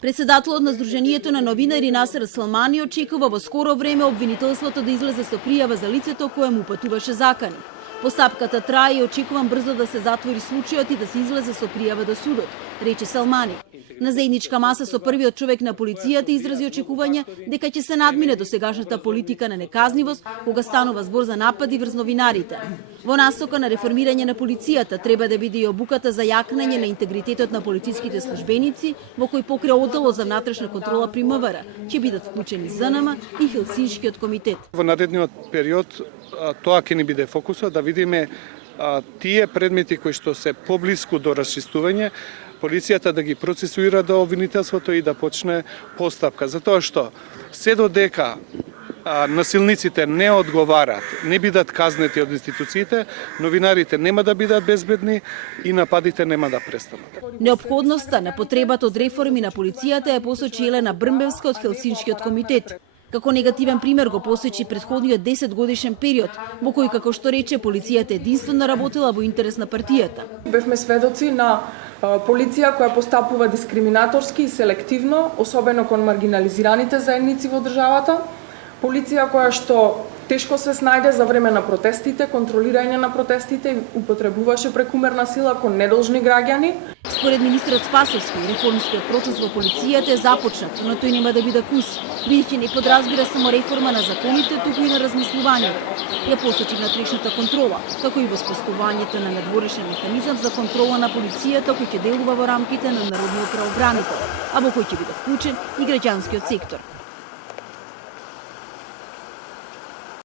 Председателот на Сдруженијето на новинари Насер Салмани очекува во скоро време обвинителството да излезе со пријава за лицето кое му упатуваше закани. Постапката трае и очекувам брзо да се затвори случајот и да се излезе со пријава до судот, рече Салмани. На заедничка маса со првиот човек на полицијата изрази очекување дека ќе се надмине досегашната политика на неказнивост кога станува збор за напади врз новинарите. Во насока на реформирање на полицијата треба да биде и обуката за јакнење на интегритетот на полициските службеници, во кој покрај одделот за внатрешна контрола при МВР ќе бидат вклучени ЗНМ и Хелсиншкиот комитет. Во наредниот период тоа ќе ни биде фокусот да видиме тие предмети кои што се поблиску до расчистување, полицијата да ги процесуира до обвинителството и да почне постапка. Затоа што се додека насилниците не одговарат, не бидат казнети од институциите, новинарите нема да бидат безбедни и нападите нема да престанат. Неопходноста на потребата од реформи на полицијата е посочи Елена Брмбевска од Хелсиншкиот комитет. Како негативен пример го посочи претходниот 10-годишен период, во кој, како што рече, полицијата единствено работела во интерес на партијата. Бевме сведоци на полиција која постапува дискриминаторски и селективно, особено кон маргинализираните заедници во државата, полиција која што тешко се снајде за време на протестите, контролирање на протестите и употребуваше прекумерна сила кон недолжни граѓани. Според министрот Спасовски, реформскиот процес во полицијата е започнат, но тој нема да биде кус, бидејќи не подразбира само реформа на законите, туку и на размислувањето. Ја посочи внатрешната контрола, како и воспоставувањето на надворешен механизам за контрола на полицијата кој ќе делува во рамките на Народниот правобранител, а во кој ќе биде вклучен и граѓанскиот сектор.